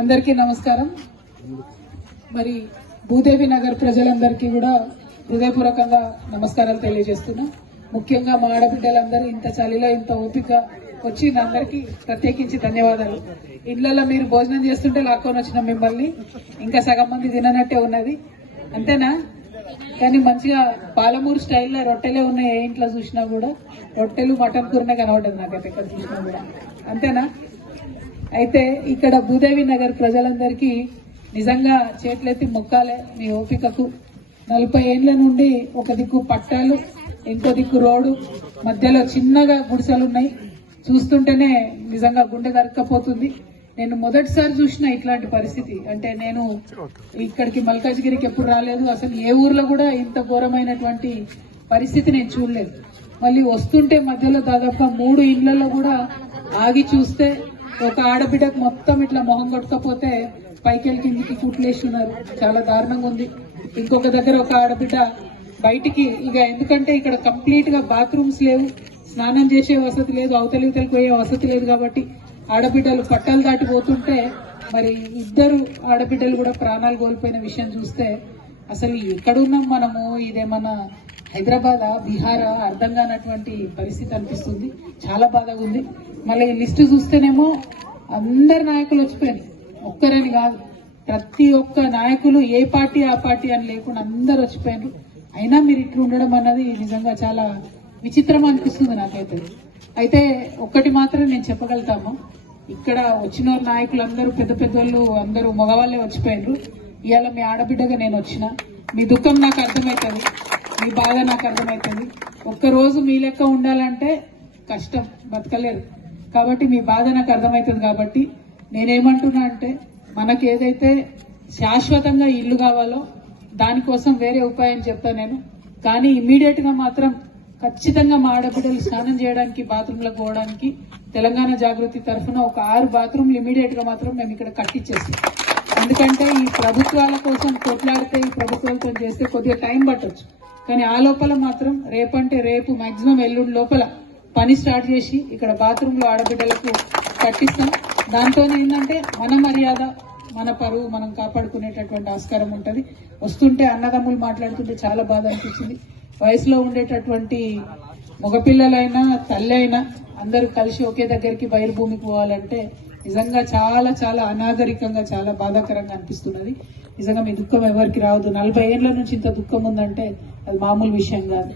అందరికీ నమస్కారం. మరి భూదేవి నగర్ ప్రజలందరికీ కూడా హృదయపూర్వకంగా నమస్కారాలు తెలియజేస్తున్నా. ముఖ్యంగా మా ఆడబిడ్డలందరూ ఇంత చలిలో ఇంత ఓపిక వచ్చి అందరికీ ప్రత్యేకించి ధన్యవాదాలు. ఇళ్ళలో మీరు భోజనం చేస్తుంటే లాక్కొని వచ్చిన మిమ్మల్ని ఇంకా సగం మంది తిననట్టే ఉన్నది. అంతేనా? కానీ మంచిగా పాలమూరు స్టైల్లో రొట్టెలే ఉన్నాయి ఏ ఇంట్లో చూసినా కూడా. రొట్టెలు మటన్ కూరనే కనబడదు నాకైతే ఇక్కడ చూసినా కూడా. అంతేనా? అయితే ఇక్కడ భూదేవి నగర్ ప్రజలందరికీ నిజంగా చేతులెత్తి మొక్కాలే మీ ఓపికకు. నలభై ఏండ్ల నుండి ఒక దిక్కు పట్టాలు ఇంకో దిక్కు రోడ్డు మధ్యలో చిన్నగా గుడిసెలున్నాయి. చూస్తుంటేనే నిజంగా గుండె దరక్కపోతుంది నేను మొదటిసారి చూసిన ఇట్లాంటి పరిస్థితి. అంటే నేను ఇక్కడికి మల్కాజ్గిరికి ఎప్పుడు రాలేదు. అసలు ఏ ఊర్లో కూడా ఇంత ఘోరమైనటువంటి పరిస్థితి నేను చూడలేదు. మళ్ళీ వస్తుంటే మధ్యలో దాదాపు మూడు ఇండ్లలో కూడా ఆగి చూస్తే ఒక ఆడబిడ్డకు మొత్తం ఇట్లా మొహం కొట్టకపోతే పైకెళ్ళి కిందికి కుట్లేసి ఉన్నారు చాలా దారుణంగా ఉంది. ఇంకొక దగ్గర ఒక ఆడబిడ్డ బయటికి ఇక ఎందుకంటే ఇక్కడ కంప్లీట్గా బాత్రూమ్స్ లేవు స్నానం చేసే వసతి లేదు అవతలి పోయే వసతి లేదు కాబట్టి ఆడబిడ్డలు పట్టాలు దాటిపోతుంటే మరి ఇద్దరు ఆడబిడ్డలు కూడా ప్రాణాలు కోల్పోయిన విషయం చూస్తే అసలు ఎక్కడున్నాం మనము? ఇదేమన్నా హైదరాబాద్ బీహార్ అర్థం కానటువంటి పరిస్థితి అనిపిస్తుంది. చాలా బాధగా ఉంది. మళ్ళీ ఈ లిస్టు చూస్తేనేమో అందరు నాయకులు వచ్చిపోయారు. ఒక్కరని కాదు. ప్రతి ఒక్క నాయకులు ఏ పార్టీ ఆ పార్టీ అని లేకుండా అందరు వచ్చిపోయారు. అయినా మీరు ఇట్లా ఉండడం అన్నది నిజంగా చాలా విచిత్రం అనిపిస్తుంది నాకైతే. అయితే ఒక్కటి మాత్రం నేను చెప్పగలుగుతాము. ఇక్కడ వచ్చిన నాయకులు అందరూ పెద్ద పెద్దోళ్ళు అందరూ మగవాళ్ళే వచ్చిపోయారు. ఇవాళ మీ ఆడబిడ్డగా నేను వచ్చిన. మీ దుఃఖం నాకు అర్థమవుతుంది. మీ బాధ నాకు అర్థమవుతుంది ఒక్కరోజు మీ లెక్క ఉండాలంటే కష్టం బతకలేరు. కాబట్టి మీ బాధ నాకు అర్థమవుతుంది కాబట్టి నేనేమంటున్నా అంటే మనకి ఏదైతే శాశ్వతంగా ఇల్లు కావాలో దానికోసం వేరే ఉపాయం చెప్తా నేను. కానీ ఇమీడియట్గా మాత్రం ఖచ్చితంగా మా ఆడబిడ్డలు స్నానం చేయడానికి బాత్రూంలకు పోవడానికి తెలంగాణ జాగృతి తరఫున ఒక ఆరు బాత్రూంలు ఇమీడియట్గా మాత్రం మేము ఇక్కడ కట్టించేస్తాం ఎందుకంటే ఈ ప్రభుత్వాల కోసం కొట్లాడితే ఈ ప్రభుత్వాలతో చేస్తే కొద్దిగా టైం పట్టొచ్చు. కానీ ఆ లోపల మాత్రం రేపంటే రేపు మాక్సిమం ఎల్లుండి లోపల పని స్టార్ట్ చేసి ఇక్కడ బాత్రూంలో ఆడబిడ్డలకు కట్టిస్తాం. దాంతో ఏంటంటే మన మర్యాద మన పరువు మనం కాపాడుకునేటటువంటి ఆస్కారం ఉంటుంది. వస్తుంటే అన్నదమ్ములు మాట్లాడుతుంటే చాలా బాధ అనిపించింది వయసులో ఉండేటటువంటి మగపిల్లలైనా తల్లి అయినా అందరూ కలిసి ఒకే దగ్గరికి బయలుభూమికి పోవాలంటే నిజంగా చాలా చాలా అనాగరికంగా చాలా బాధాకరంగా అనిపిస్తున్నది. నిజంగా మీ దుఃఖం ఎవరికి రావద్దు. నలభై ఏళ్ళ నుంచి ఇంత దుఃఖం ఉందంటే అది మామూలు విషయం కాదు.